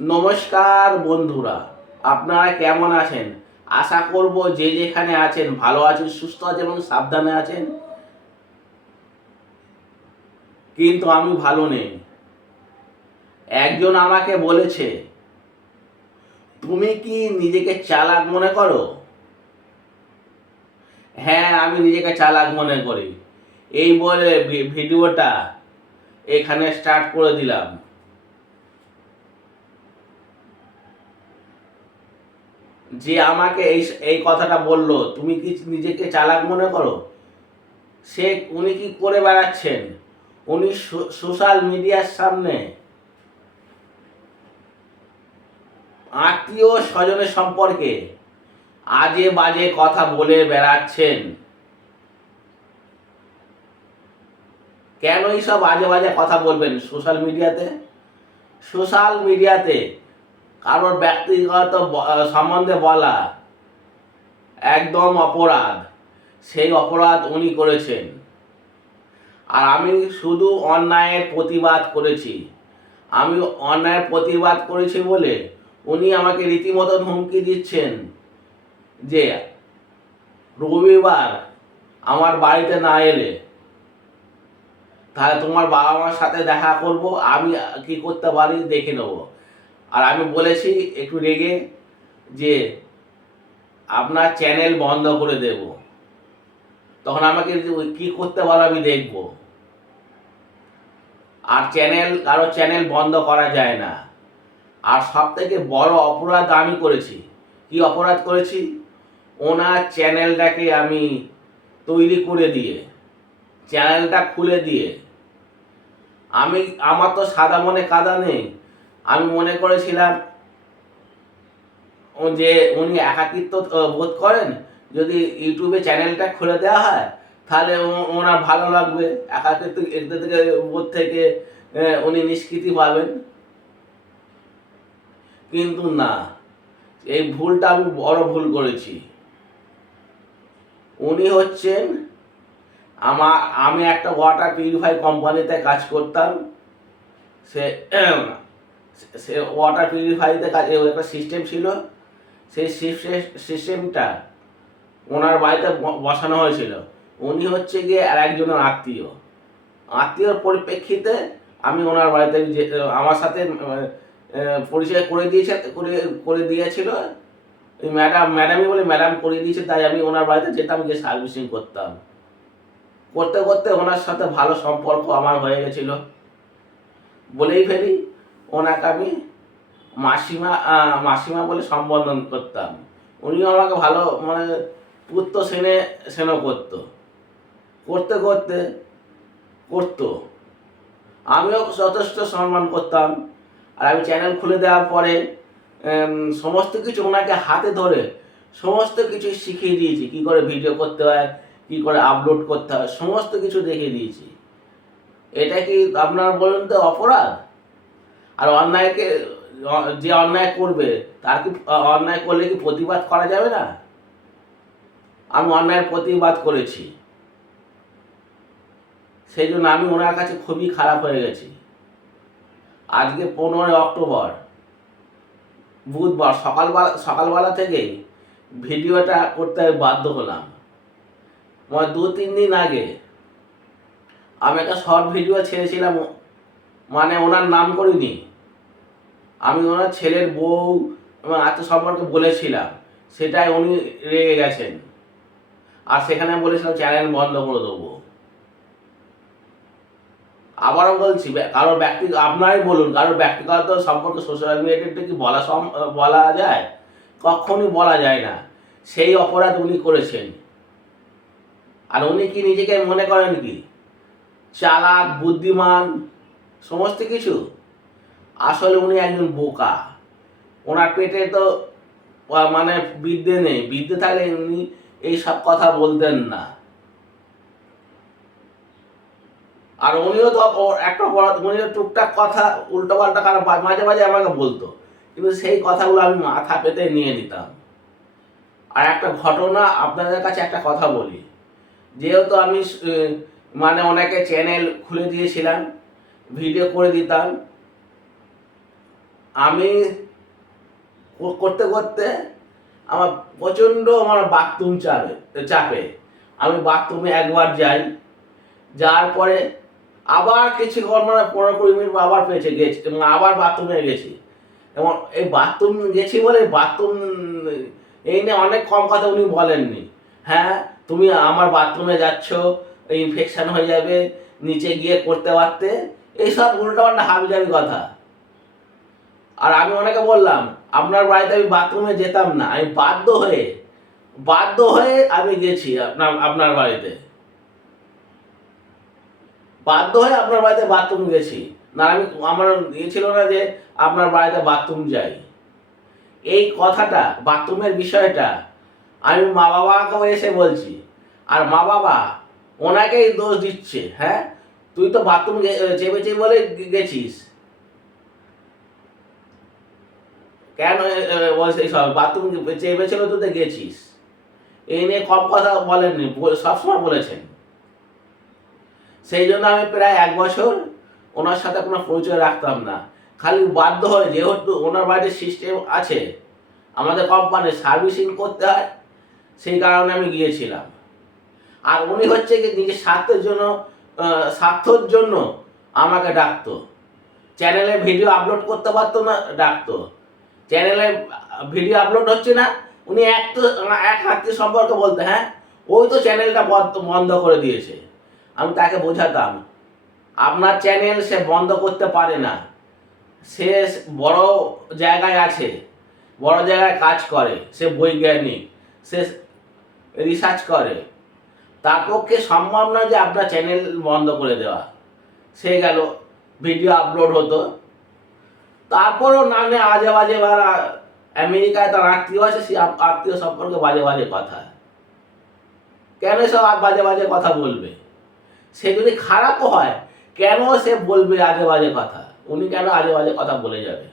নমস্কার বন্ধুরা, আপনারা কেমন আছেন? আশা করব যে যেখানে আছেন ভালো আছেন, সুস্থ আছেন এবং সাবধানে আছেন। কিন্তু আমি ভালো নেই। একজন আমাকে বলেছে, তুমি কি নিজেকে চালাক মনে করো? হ্যাঁ আমি নিজেকে চালাক মনে করি। এই বলে ভিডিওটা এখানে স্টার্ট করে দিলাম। যে আমাকে এই এই কথাটা বলল, তুমি কি নিজেকে চালাক মনে করো? সে উনি কি করে বেড়াচ্ছেন? উনি সোশ্যাল মিডিয়ার সামনে আত্মীয় স্বজনের সম্পর্কে আজে বাজে কথা বলে বেড়াচ্ছেন। কেন সব আজে বাজে কথা বলবেন সোশ্যাল মিডিয়াতে? সোশ্যাল মিডিয়াতে কারোর ব্যক্তিগত সম্বন্ধে বলা একদম অপরাধ। সেই অপরাধ উনি করেছেন। আর আমি শুধু অন্যায়ের প্রতিবাদ করেছি। আমি অন্যায়ের প্রতিবাদ করেছি বলে উনি আমাকে রীতিমতো হুমকি দিচ্ছেন যে রবিবার আমার বাড়িতে না এলে তাহলে তোমার বাবা মার সাথে দেখা করব, আমি কি করতে পারি দেখে নেব। আর আমি বলেছি একটু রেগে যে আপনার চ্যানেল বন্ধ করে দেব। তখন আমাকে কি করতে পারো আমি দেখব। আর চ্যানেল কারও চ্যানেল বন্ধ করা যায় না। আর সব থেকে বড় অপরাধ আমি করেছি। কি অপরাধ করেছি? ওনার চ্যানেলটাকে আমি তৈরি করে দিয়ে চ্যানেলটা খুলে দিয়ে। আমি, আমার তো সাদা মনে কাদা নেই। আমি মনে করেছিলাম যে উনি একাকিত্ব বোধ করেন? যদি ইউটিউবে চ্যানেলটা খুলে দেওয়া হয়, তাহলে ওনার ভালো লাগবে। একাকিত্ব এদের থেকে, বোধ থেকে উনি নিষ্কৃতি পাবেন। কিন্তু না, এই ভুলটা আমি বড় ভুল করেছি। উনি হচ্ছেন আমার, আমি একটা ওয়াটার পিউরিফাই কোম্পানিতে কাজ করতাম। সে সে ওয়াটার পিউরিফাইতে কাজে একটা সিস্টেম ছিল। সেই সিস্টেমটা ওনার বাড়িতে বসানো হয়েছিল। উনি হচ্ছে গিয়ে আর একজনের আত্মীয়। আত্মীয়র পরিপ্রেক্ষিতে আমি ওনার বাড়িতে যে, আমার সাথে পরিচয় করে দিয়েছে, করে করে দিয়েছিল। ওই ম্যাডাম ম্যাডামই বলে ম্যাডাম করে দিয়েছে, তাই আমি ওনার বাড়িতে যেতাম, গিয়ে সার্ভিসিং করতাম। করতে করতে ওনার সাথে ভালো সম্পর্ক আমার হয়ে গেছিল। বলেই ফেলি ওনাকে আমি মাসিমা মাসিমা বলে সম্বোধন করতাম। উনিও আমাকে ভালো মানে পুত্র সেনে, সেনও করতো। করতে করতে, করতো। আমিও যথেষ্ট সম্মান করতাম। আর আমি চ্যানেল খুলে দেওয়ার পরে সমস্ত কিছু ওনাকে হাতে ধরে সমস্ত কিছু শিখিয়ে দিয়েছি। কি করে ভিডিও করতে হয়, কি করে আপলোড করতে হয়, সমস্ত কিছু দেখিয়ে দিয়েছি। এটা কি আপনার বলুন তো অপরাধ? আর অন্যায়কে, যে অন্যায় করবে, তার কি, অন্যায় করলে কি প্রতিবাদ করা যাবে না? আমি অন্যায়ের প্রতিবাদ করেছি। সেই জন্য আমি ওনার কাছে খুবই খারাপ হয়ে গেছি। আজকে পনেরোই অক্টোবর, বুধবার, সকালবেলা সকালবেলা থেকেই ভিডিওটা করতে আমি বাধ্য হলাম। মানে দু, তিন দিন আগে আমি একটা শর্ট ভিডিও ছেড়েছিলাম মানে ওনার নাম করিনি। আমি ওনার ছেলের বউ এবং আত্ম সম্পর্কে বলেছিলাম, সেটাই উনি রেগে গেছেন। আর সেখানে বলেছিলাম, চ্যানেল বন্ধ করে দেবো। আবারও বলছি কারোর ব্যক্তি, আপনারাই বলুন, কারোর ব্যক্তিগত সম্পর্কে সোশ্যাল মিডিয়াতে কি বলা বলা যায়? কখনই বলা যায় না। সেই অপরাধ উনি করেছেন। আর উনি কি নিজেকে মনে করেন কি? চালাক, বুদ্ধিমান, সমস্ত কিছু? আসলে উনি একজন বোকা। ওনার পেটে তো মানে বিদ্যে নেই। বিদ্যে থাকলে উনি এইসব কথা বলতেন না। আর উনিও তো একটা বড় উনিও টুকটাক কথা উল্টো পাল্টা কারও বা- মাঝে মাঝে আমাকে বলতো। কিন্তু সেই কথাগুলো আমি মাথা পেতে নিয়ে নিতাম। আর একটা ঘটনা আপনাদের কাছে একটা কথা বলি। যেহেতু আমি মানে অনেকে চ্যানেল খুলে দিয়েছিলাম ভিডিও করে দিতাম আমি করতে করতে আমার প্রচণ্ড আমার বাথরুম চাপে চাপে। আমি বাথরুমে একবার যাই, যাওয়ার পরে আবার কিছুক্ষণ মানে পনেরো কুড়ি মিনিট আবার পেয়েছে গেছি এবং আবার বাথরুমে গেছি। এবং এই বাথরুম গেছি বলে বাথরুম এই নিয়ে অনেক কম কথা উনি বলেননি। হ্যাঁ তুমি আমার বাথরুমে যাচ্ছ ইনফেকশন হয়ে যাবে, নিচে গিয়ে করতে পারতে, এইসব উল্টোপাল্টা হাবিজাবি কথা। আর আমি অনেকে বললাম, আপনার বাড়িতে আমি বাথরুমে যেতাম না, আমি বাধ্য হয়ে বাধ্য হয়ে আমি গেছি আপনার আপনার বাড়িতে। বাধ্য হয়ে আপনার বাড়িতে বাথরুম গেছি। না, আমি, আমার ইয়ে ছিল না যে আপনার বাড়িতে বাথরুম যাই। এই কথাটা, বাথরুমের বিষয়টা আমি মা বাবাকেও এসে বলছি। আর মা বাবা ওনাকেই দোষ দিচ্ছে হ্যাঁ? তুই তো বাথরুম চেপেছি বলে গেছিস। কেন বাথরুম চেপেছিল তুই গেছিস এই নিয়ে কম কথা বলেননি সবসময় বলেছেন। সেই জন্য আমি প্রায় এক বছর ওনার সাথে কোনো পরিচয় রাখতাম না। খালি বাধ্য হয়, যেহেতু ওনার বাড়িতে সিস্টেম আছে, আমাদের কোম্পানির সার্ভিসিং করতে হয়, সেই কারণে আমি গিয়েছিলাম। আর উনি হচ্ছে কি নিজের স্বার্থের জন্য স্বার্থর জন্য আমাকে ডাকতো। চ্যানেলে ভিডিও আপলোড করতে পারতো না, ডাকতো। চ্যানেলে ভিডিও আপলোড হচ্ছে না, উনি এক তো, এক আত্মীয় সম্পর্কে বলতে হ্যাঁ? ওই তো চ্যানেলটা বন্ধ- বন্ধ করে দিয়েছে। আমি তাকে বোঝাতাম, আপনার চ্যানেল সে বন্ধ করতে পারে না। সে বড় জায়গায় আছে, বড় জায়গায় কাজ করে, সে বৈজ্ঞানিক, সে রিসার্চ করে। তার পক্ষে সম্ভব না যে আপনার চ্যানেল বন্ধ করে দেওয়া। সে গেল ভিডিও আপলোড হতো। তারপরও নামে আজে বাজে বা আমেরিকায় তার আত্মীয় আছে, সে আত্মীয় সম্পর্কে বাজে বাজে কথা। কেন সব বাজে বাজে কথা বলবে? সে যদি খারাপও হয়, কেন সে বলবে আজে বাজে কথা? উনি কেন আজে বাজে কথা বলে যাবে?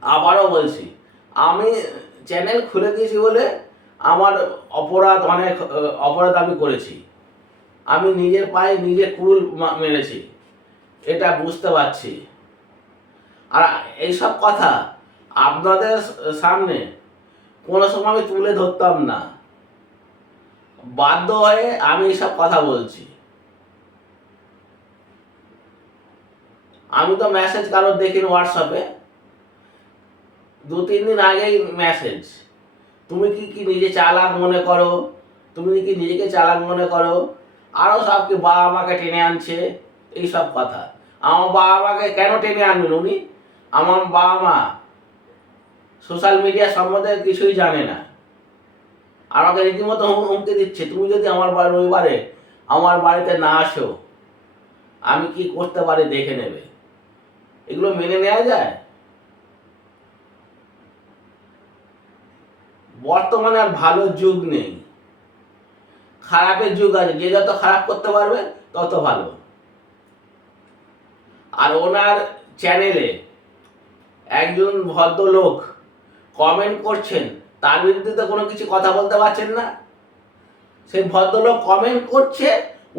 আবারও বলছি, আমি চ্যানেল খুলে দিয়েছি বলে আমার অপরাধ অনেক, অপরাধ আমি করেছি। আমি নিজের পায়ে নিজে কুড়ুল মা- মেরেছি। এটা বুঝতে পারছি। আর এইসব কথা আপনাদের সামনে কোনো সময় আমি তুলে ধরতাম না। বাধ্য হয়ে আমি এইসব কথা বলছি। আমি তো মেসেজ কারোর দেখিনি হোয়াটসঅ্যাপে দু, তিন দিন আগেই মেসেজ তুমি কি কি নিজে চালাক মনে করো? তুমি কি নিজেকে চালাক মনে করো? আরও সব কি বাবা মাকে টেনে আনছে। এইসব কথা। আমার বাবা মাকে কেন টেনে আনবেন উনি? আমার বাবা মা সোশ্যাল মিডিয়া সম্বন্ধে কিছুই জানে না। আমাকে রীতিমতো হুম- হুমকি দিচ্ছে, তুমি যদি আমার বাড়ি রবিবারে আমার বাড়িতে না আসো, আমি কি করতে পারি দেখে নেবে? এগুলো মেনে নেওয়া যায়? বর্তমানে আর ভালো যুগ নেই। খারাপের যুগ আছে, যে যত খারাপ করতে পারবে, তত ভালো। আর ওনার চ্যানেলে একজন ভদ্রলোক কমেন্ট করছেন, তার বিরুদ্ধে তো কোনো কিছু কথা বলতে পারছেন না। সেই ভদ্রলোক কমেন্ট করছে,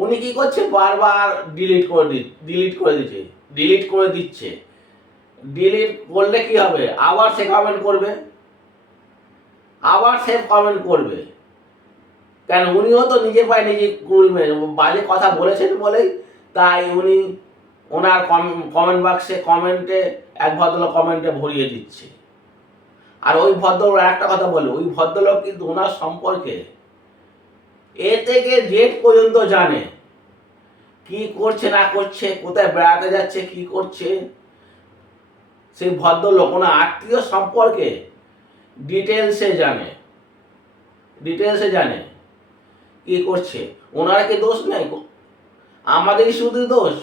উনি কি করছে? বারবার ডিলিট করে দি ডিলিট করে দিচ্ছে ডিলিট করে দিচ্ছে। ডিলিট করলে কি হবে? আবার সে কমেন্ট করবে। আবার সে কমেন্ট করবে। কেন? উনিও তো নিজের পায়ে নিজে বাজে কথা বলেছেন বলেই তাই উনি ওনার কমেন্ট বাক্সে কমেন্টে এক ভদ্রলোক কমেন্টে ভরিয়ে দিচ্ছে। আর ওই ভদ্রলোক একটা কথা বলে ওই ভদ্রলোক কিন্তু ওনার সম্পর্কে এ থেকে জেড পর্যন্ত জানে কি করছে, না করছে, কোথায় বেড়াতে যাচ্ছে, কি করছে। সেই ভদ্রলোক, ওনার আত্মীয় সম্পর্কে ডিটেলসে জানে। ডিটেলসে জানে কি করছে। ওনার কি দোষ নেই? আমাদেরই শুধু দোষ?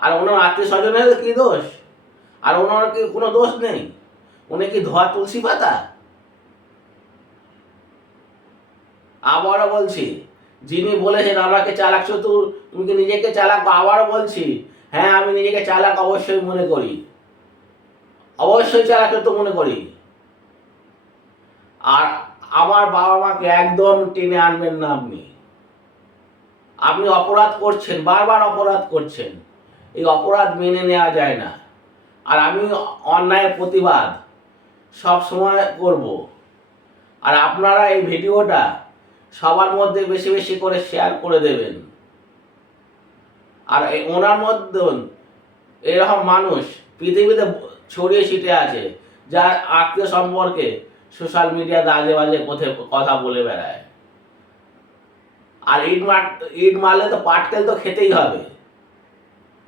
আর ওনার আত্মীয় স্বজনের কি দোষ? আর ওনার কি কোনো দোষ নেই? উনি কি ধোয়া তুলসী পাতা? আবারও বলছি, যিনি বলেছেন আমাকে চালাক চতুর তুমি কি নিজেকে চালাক? আবারও বলছি হ্যাঁ আমি নিজেকে চালাক অবশ্যই মনে করি। অবশ্যই চালাক তো মনে করি। আর আমার বাবা মাকে একদম টেনে আনবেন না আপনি। আপনি অপরাধ করছেন, বারবার অপরাধ করছেন। এই অপরাধ মেনে নেওয়া যায় না। আর আমি অন্যায়ের প্রতিবাদ সব সময় করব। আর আপনারা এই ভিডিওটা সবার মধ্যে বেশি বেশি করে শেয়ার করে দেবেন। আর এই ওনার মধ্যে এরকম মানুষ পৃথিবীতে ছড়িয়ে ছিটে আছে, যার আত্মীয় সম্পর্কে সোশ্যাল মিডিয়াতে আজে বাজে কোথায় কথা বলে বেড়ায়। আর ইট মার, ইট মারলে তো পাটকেল তো খেতেই হবে।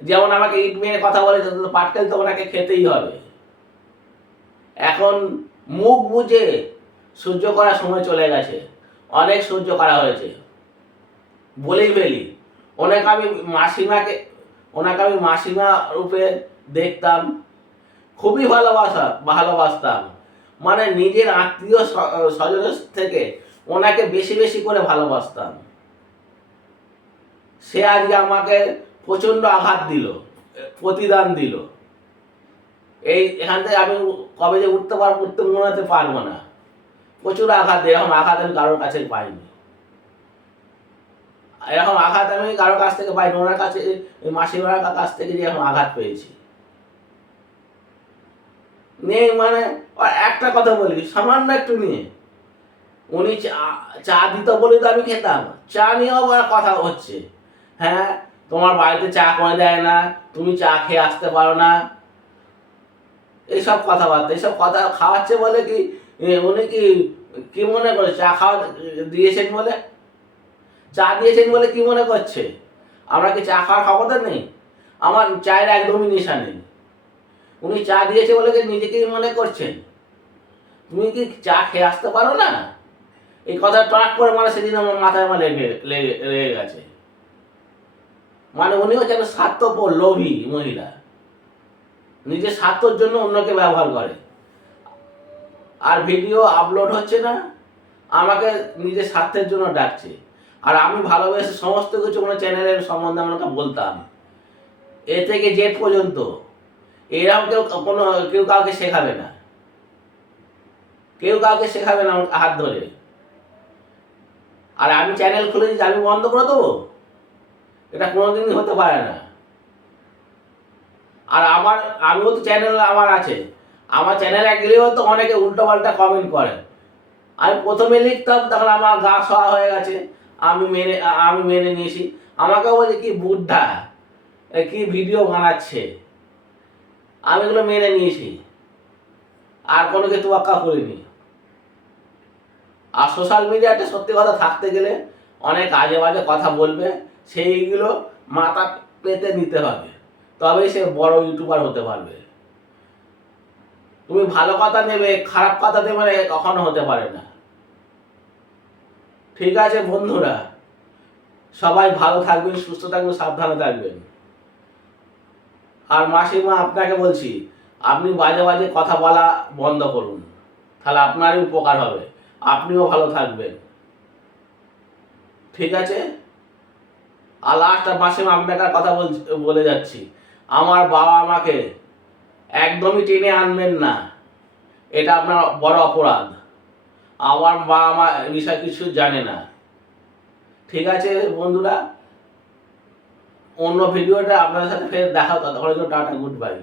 যেমন আমাকে ইট মেরে কথা বলে, তো পাটকেল তো ওনাকে খেতেই হবে। এখন মুখ বুঝে সহ্য করার সময় চলে গেছে। অনেক সহ্য করা হয়েছে। বলেই ফেলি, ওনাকে আমি মাসিমাকে, ওনাকে আমি মাসিমা রূপে দেখতাম, খুবই ভালোবাসা, ভালোবাসতাম। মানে নিজের আত্মীয় স- স্বজনের থেকে ওনাকে বেশি বেশি করে ভালোবাসতাম। সে আজকে আমাকে প্রচণ্ড আঘাত দিল, প্রতিদান দিল। এই এখান থেকে আমি কবে যে উঠতে পারব উঠতে মনে পারব না। প্রচুর আঘাত দেয়, এরকম আঘাত আমি কারোর কাছে পাইনি। এরকম আঘাত আমি কারোর কাছ থেকে পাইনি, ওনার কাছে, মাসিমার কাছ থেকে যে এখন আঘাত পেয়েছি। নেই মানে একটা কথা বলি, সামান্য একটু নিয়ে। উনি চা চা দিত বলে তো আমি খেতাম। চা নিয়েও আবার কথা হচ্ছে। হ্যাঁ তোমার বাড়িতে চা করে দেয় না, তুমি চা খেয়ে আসতে পারো না। এইসব কথাবার্তা এইসব কথা খাওয়াচ্ছে বলে কি উনি কি কি মনে করে চা খাওয়া দিয়েছেন বলে? চা দিয়েছেন বলে কি মনে করছে? আমরা কি চা খাওয়ার ক্ষমতা নেই? আমার চায়ের একদমই নেশা নেই। উনি চা দিয়েছে বলে কি নিজেকে মনে করছেন? তুমি কি চা খেয়ে আসতে পারো না? এই কথা ট্রাক করে মানে সেদিন আমার মাথায় মানে লেগে লেগে গেছে। মানে উনি হচ্ছে একটা স্বার্থপর লোভী মহিলা। নিজের স্বার্থর জন্য অন্যকে ব্যবহার করে। আর ভিডিও আপলোড হচ্ছে না, আমাকে নিজের স্বার্থের জন্য ডাকছে। আর আমি ভালোবেসে সমস্ত কিছু মানে চ্যানেলের সম্বন্ধে আমাকে বলতাম। এ থেকে জেড পর্যন্ত। এরকম কেউ কোনো, কেউ কাউকে শেখাবে না। কেউ কাউকে শেখাবে না হাত ধরে। আর আমি চ্যানেল খুলে আমি বন্ধ করে দেবো? এটা কোনোদিনই হতে পারে না। আর আমার, আমিও তো চ্যানেল আমার আছে। আমার চ্যানেলে গেলেও তো অনেকে উল্টো পাল্টা কমেন্ট করে। আমি প্রথমে লিখতাম, তখন আমার গা সওয়া হয়ে গেছে। আমি মেনে আমি মেনে নিয়েছি। আমাকে বলে, কি বুদ্ধা? কি ভিডিও বানাচ্ছে? আমি এগুলো মেনে নিয়েছি। আর কোনো কিছু তোয়াক্কা করিনি। আর সোশ্যাল মিডিয়াতে সত্যি কথা থাকতে গেলে অনেক আজে বাজে কথা বলবে। সেইগুলো মাথা পেতে নিতে হবে। তবেই সে বড় ইউটিউবার হতে পারবে। তুমি ভালো কথা নেবে খারাপ কথা দেবে না কখনো হতে পারে না। ঠিক আছে বন্ধুরা, সবাই ভালো থাকবেন, সুস্থ থাকবেন, সাবধানে থাকবেন। আর মাসিমা আপনাকে বলছি, আপনি বাজে বাজে কথা বলা বন্ধ করুন। তাহলে আপনারই উপকার হবে। আপনিও ভালো থাকবেন। ঠিক আছে? আর লাস্ট পাশে আপনাকে একটা কথা বলে যাচ্ছি। আমার বাবা আমাকে একদমই টেনে আনবেন না। এটা আপনার বড় অপরাধ। আমার বাবা মা বিষয় কিছু জানে না। ঠিক আছে বন্ধুরা, অন্য ভিডিওটা আপনাদের সাথে ফের দেখা জন্য টাটা গুড বাই